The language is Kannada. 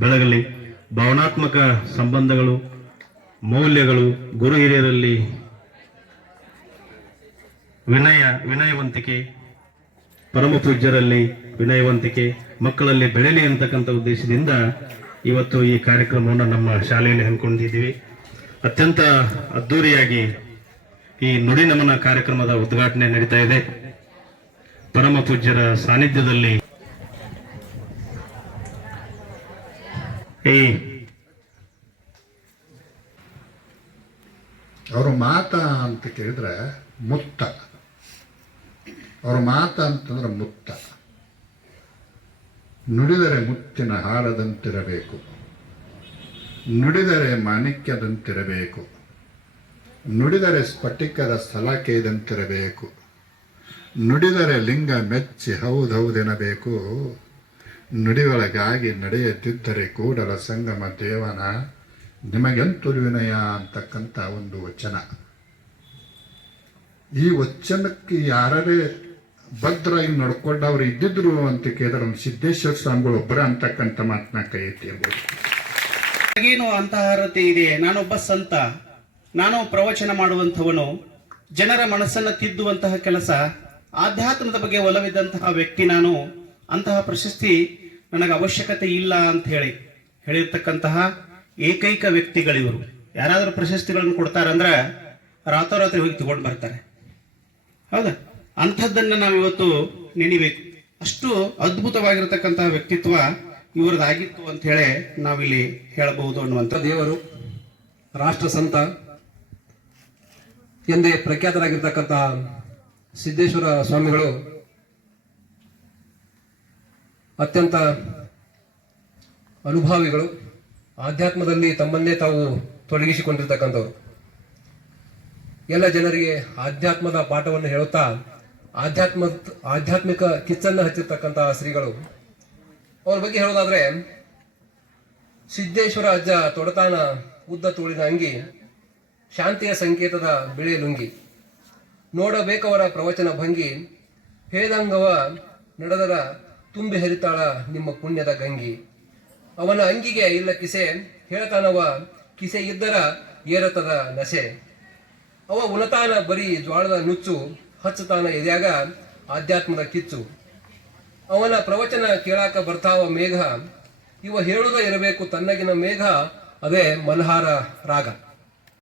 ಬೆಳಗಲಿ. ಭಾವನಾತ್ಮಕ ಸಂಬಂಧಗಳು, ಮೌಲ್ಯಗಳು, ಗುರು ಹಿರಿಯರಲ್ಲಿ ವಿನಯವಂತಿಕೆ, ಪರಮ ಪೂಜ್ಯರಲ್ಲಿ ವಿನಯವಂತಿಕೆ ಮಕ್ಕಳಲ್ಲಿ ಬೆಳೆಯಲಿ ಅಂತಕ್ಕಂಥ ಉದ್ದೇಶದಿಂದ ಇವತ್ತು ಈ ಕಾರ್ಯಕ್ರಮವನ್ನು ನಮ್ಮ ಶಾಲೆಯಲ್ಲಿ ಹಮ್ಮಿಕೊಂಡಿದ್ದೀವಿ. ಅತ್ಯಂತ ಅದ್ಧೂರಿಯಾಗಿ ಈ ನುಡಿ ನಮನ ಕಾರ್ಯಕ್ರಮದ ಉದ್ಘಾಟನೆ ನಡೀತಾ ಇದೆ. ಪರಮ ಪೂಜ್ಯರ ಸಾನ್ನಿಧ್ಯದಲ್ಲಿ ಅವ್ರ ಮಾತ ಅಂತ ಕೇಳಿದ್ರೆ ಮುತ್ತ, ಅವ್ರ ಮಾತ ಅಂತಂದ್ರೆ ಮುತ್ತ. ನುಡಿದರೆ ಮುತ್ತಿನ ಹಾರದಂತಿರಬೇಕು, ನುಡಿದರೆ ಮಾಣಿಕ್ಯದಂತಿರಬೇಕು, ನುಡಿದರೆ ಸ್ಫಟಿಕದ ಸಲಾಕೆಯದಂತಿರಬೇಕು, ನುಡಿದರೆ ಲಿಂಗ ಮೆಚ್ಚಿ ಹೌದೌದೆನಬೇಕು, ನುಡಿಯೊಳಗಾಗಿ ನಡೆಯದಿದ್ದರೆ ಕೂಡಲ ಸಂಗಮ ದೇವನ ನಿಮಗೆಂತು ವಿನಯ ಅಂತಕ್ಕಂಥ ಒಂದು ವಚನ. ಈ ವಚನಕ್ಕೆ ಯಾರೇ ಭದ್ರಾಗಿ ನಡ್ಕೊಂಡವ್ರು ಇದ್ದಿದ್ರು ಅಂತ ಕೇಳಿದ್ರೆ ಸಿದ್ದೇಶ್ವರ ಸ್ವಾಮಿಗಳು ಒಬ್ಬರ ಅಂತಕ್ಕಂಥ ಮಾತನ್ನ ಕೈ ಎತ್ತಿರ್ಬೋದು. ಏನು ಅಂತಹಾರತೆ ಇದೆ, ನಾನೊಬ್ಬ ಸಂತ, ನಾನು ಪ್ರವಚನ ಮಾಡುವಂಥವನು, ಜನರ ಮನಸ್ಸನ್ನು ತಿದ್ದುವಂತಹ ಕೆಲಸ, ಆಧ್ಯಾತ್ಮದ ಬಗ್ಗೆ ಒಲವಿದ್ದಂತಹ ವ್ಯಕ್ತಿ ನಾನು, ಅಂತಹ ಪ್ರಶಸ್ತಿ ನನಗೆ ಅವಶ್ಯಕತೆ ಇಲ್ಲ ಅಂತ ಹೇಳಿರ್ತಕ್ಕಂತಹ ಏಕೈಕ ವ್ಯಕ್ತಿಗಳಿವರು. ಯಾರಾದರೂ ಪ್ರಶಸ್ತಿಗಳನ್ನು ಕೊಡ್ತಾರಂದ್ರೆ ರಾತ್ರೋರಾತ್ರಿ ಹೋಗಿ ತಗೊಂಡು ಬರ್ತಾರೆ. ಹೌದಾ? ಅಂಥದ್ದನ್ನು ನಾವಿವತ್ತು ನೆನಿಬೇಕು. ಅಷ್ಟು ಅದ್ಭುತವಾಗಿರತಕ್ಕಂತಹ ವ್ಯಕ್ತಿತ್ವ ಇವರದಾಗಿತ್ತು ಅಂತ ಹೇಳಿ ನಾವಿಲ್ಲಿ ಹೇಳಬಹುದು ಅನ್ನುವಂಥ. ದೇವರು ರಾಷ್ಟ್ರ ಸಂತ ಎಂದೇ ಪ್ರಖ್ಯಾತರಾಗಿರ್ತಕ್ಕಂತಹ ಸಿದ್ದೇಶ್ವರ ಸ್ವಾಮಿಗಳು ಅತ್ಯಂತ ಅನುಭಾವಿಗಳು, ಆಧ್ಯಾತ್ಮದಲ್ಲಿ ತಮ್ಮನ್ನೇ ತಾವು ತೊಡಗಿಸಿಕೊಂಡಿರ್ತಕ್ಕಂಥವ್ರು. ಎಲ್ಲ ಜನರಿಗೆ ಆಧ್ಯಾತ್ಮದ ಪಾಠವನ್ನು ಹೇಳುತ್ತಾ ಆಧ್ಯಾತ್ಮಿಕ ಕಿಚ್ಚನ್ನು ಹಚ್ಚಿರ್ತಕ್ಕಂತಹ ಶ್ರೀಗಳು. ಅವ್ರ ಬಗ್ಗೆ ಹೇಳೋದಾದ್ರೆ, ಸಿದ್ದೇಶ್ವರ ಅಜ್ಜ ತೊಡತಾನ ಉದ್ದ ತೋಳಿನ ಅಂಗಿ, ಶಾಂತಿಯ ಸಂಕೇತದ ಬಿಳೆ ಲುಂಗಿ, ನೋಡಬೇಕವರ ಪ್ರವಚನ ಭಂಗಿ, ಹೇದಂಗವ ನಡೆದರ ತುಂಬಿ ಹರಿತಾಳ ನಿಮ್ಮ ಪುಣ್ಯದ ಗಂಗಿ. ಅವನ ಅಂಗಿಗೆ ಇಲ್ಲ ಕಿಸೆ, ಹೇಳ್ತಾನವ ಕಿಸೆ ಇದ್ದರ ಏರತದ ನಸೆ. ಅವ ಉಣತಾನ ಬರೀ ಜ್ವಾಳದ ನುಚ್ಚು, ಹಚ್ಚತಾನ ಎದ್ಯಾಗ ಆಧ್ಯಾತ್ಮದ ಕಿಚ್ಚು. ಅವನ ಪ್ರವಚನ ಕೇಳಾಕ ಬರ್ತಾವ ಮೇಘ, ಇವ ಹೇಳುದ ಇರಬೇಕು ತನ್ನಗಿನ ಮೇಘ, ಅದೇ ಮಲ್ಹಾರ ರಾಗ.